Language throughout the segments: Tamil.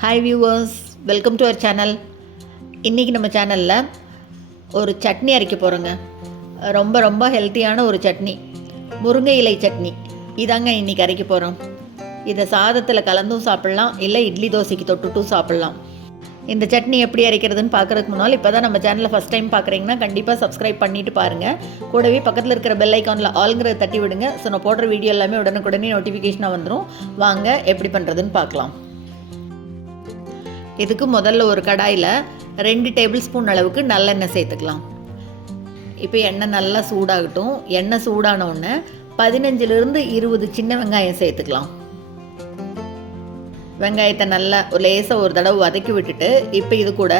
Hi viewers, welcome to our channel. இன்றைக்கி நம்ம சேனலில் ஒரு சட்னி அரைக்க போகிறோங்க. ரொம்ப ரொம்ப ஹெல்த்தியான ஒரு சட்னி, முருங்கை இலை சட்னி. இதாங்க இன்றைக்கி அரைக்க போகிறோம். இதை சாதத்தில் கலந்தும் சாப்பிட்லாம், இல்லை இட்லி தோசைக்கு தொட்டுட்டும் சாப்பிட்லாம். இந்த சட்னி எப்படி அரைக்கிறதுன்னு பார்க்குறதுக்கு முன்னால் இப்போ தான் நம்ம சேனலில் ஃபஸ்ட் டைம் பார்க்குறீங்கன்னா கண்டிப்பாக சப்ஸ்கிரைப் பண்ணிவிட்டு பாருங்கள். கூடவே பக்கத்தில் இருக்கிற பெல் ஐக்கானில் ஆல்ங்கிறத தட்டி விடுங்க. ஸோ நான் போடுற வீடியோ எல்லாமே உடனுக்குடனே நோட்டிஃபிகேஷனாக வந்துடும். வாங்க எப்படி பண்ணுறதுன்னு பார்க்கலாம். இதுக்கு முதல்ல ஒரு கடாயில் 2 டேபிள் ஸ்பூன் அளவுக்கு நல்லெண்ணெய் சேர்த்துக்கலாம். இப்போ எண்ணெய் நல்லா சூடாகட்டும். எண்ணெய் சூடான உடனே 15லிருந்து 20 சின்ன வெங்காயம் சேர்த்துக்கலாம். வெங்காயத்தை நல்லா லேசாக ஒரு தடவை வதக்கி விட்டுட்டு இப்போ இது கூட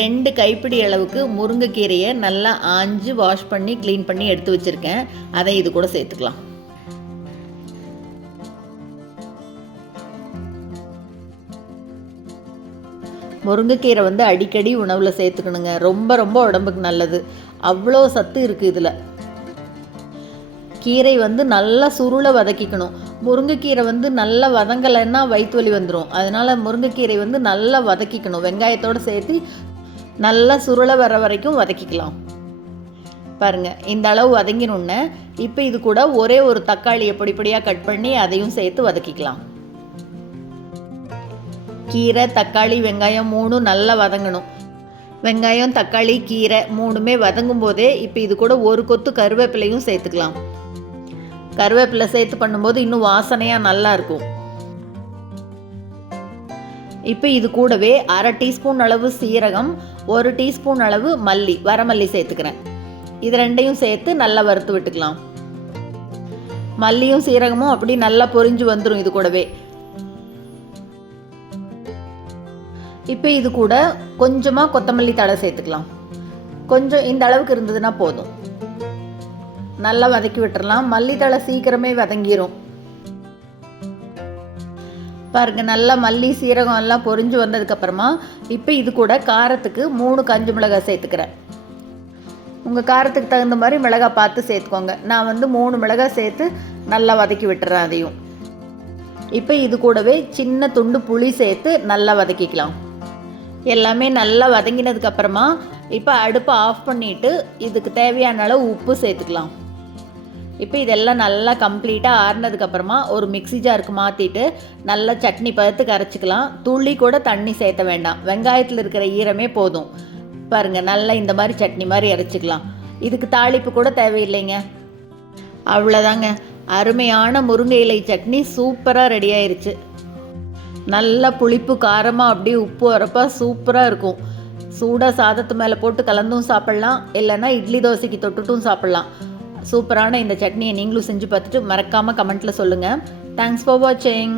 2 கைப்பிடி அளவுக்கு முருங்கைக்கீரையை நல்லா ஆஞ்சு வாஷ் பண்ணி க்ளீன் பண்ணி எடுத்து வச்சுருக்கேன். அதை இது கூட சேர்த்துக்கலாம். முருங்கைக்கீரை அடிக்கடி உணவில் சேர்த்துக்கணுங்க. ரொம்ப ரொம்ப உடம்புக்கு நல்லது. அவ்வளோ சத்து இருக்குது இதில். கீரை நல்லா சுருளை வதக்கிக்கணும். முருங்கைக்கீரை நல்லா வதங்கலைன்னா வயிற்று வலி வந்துடும். அதனால் முருங்கைக்கீரை நல்லா வதக்கிக்கணும். வெங்காயத்தோடு சேர்த்து நல்லா சுருளை வர வரைக்கும் வதக்கிக்கலாம். பாருங்கள், இந்த அளவு வதங்கினோன்னே இப்போ இது கூட ஒரே ஒரு தக்காளியை பொடிப்பொடியாக கட் பண்ணி அதையும் சேர்த்து வதக்கிக்கலாம். கீரை, தக்காளி, வெங்காயம் 3 நல்லா வதங்கணும். வெங்காயம், தக்காளி, கீரை 3மே வதங்கும் போதே இப்போ இது கூட ஒரு கொத்து கருவேப்பிலையும் சேர்த்துக்கலாம். கருவேப்பிலை சேர்த்து பண்ணும்போது இன்னும் வாசனையாக நல்லா இருக்கும். இப்போ இது கூடவே 1/2 டீஸ்பூன் அளவு சீரகம், 1 டீஸ்பூன் அளவு மல்லி, வரமல்லி சேர்த்துக்கிறேன். இது 2ஐயும் சேர்த்து நல்லா வறுத்து விட்டுக்கலாம். மல்லியும் சீரகமும் அப்படி நல்லா பொரிஞ்சு வந்துடும். இது கூடவே இப்போ இது கூட கொஞ்சமாக கொத்தமல்லி தழை சேர்த்துக்கலாம். கொஞ்சம் இந்த அளவுக்கு இருந்ததுன்னா போதும். நல்லா வதக்கி விட்டுறலாம். மல்லித்தழை சீக்கிரமே வதங்கிரும். பாருங்க, நல்லா மல்லி சீரகம் எல்லாம் பொரிஞ்சு வந்ததுக்கப்புறமா இப்போ இது கூட காரத்துக்கு 3 காஞ்ச மிளகாய் சேர்த்துக்கிறேன். உங்கள் காரத்துக்கு தகுந்த மாதிரி மிளகாய் பார்த்து சேர்த்துக்கோங்க. நான் 3 மிளகாய் சேர்த்து நல்லா வதக்கி விட்டுறேன். அதையும் இப்போ இது கூடவே சின்ன துண்டு புளி சேர்த்து நல்லா வதக்கிக்கலாம். எல்லாமே நல்லா வதங்கினதுக்கப்புறமா இப்போ அடுப்பை ஆஃப் பண்ணிவிட்டு இதுக்கு தேவையான அளவு உப்பு சேர்த்துக்கலாம். இப்போ இதெல்லாம் நல்லா கம்ப்ளீட்டாக ஆறுனதுக்கப்புறமா ஒரு மிக்ஸி ஜாருக்கு மாற்றிட்டு நல்லா சட்னி பதத்துக்கு அரைச்சிக்கலாம். துள்ளி கூட தண்ணி சேர்த்த வேண்டாம். வெங்காயத்தில் இருக்கிற ஈரமே போதும். பாருங்கள், நல்லா இந்த மாதிரி சட்னி மாதிரி அரைச்சிக்கலாம். இதுக்கு தாளிப்பு கூட தேவையில்லைங்க. அவ்வளோதாங்க, அருமையான முருங்கை இலை சட்னி சூப்பராக ரெடி ஆயிடுச்சு. நல்ல புளிப்பு காரமாக அப்படியே உப்பு வரப்பாக சூப்பராக இருக்கும். சூடாக சாதத்து மேலே போட்டு கலந்தும் சாப்பிட்லாம், இல்லைன்னா இட்லி தோசைக்கு தொட்டுட்டும் சாப்பிட்லாம். சூப்பரான இந்த சட்னியை நீங்களும் செஞ்சு பார்த்துட்டு மறக்காமல் கமெண்ட்டில் சொல்லுங்கள். தேங்க்ஸ் ஃபார் வாட்சிங்.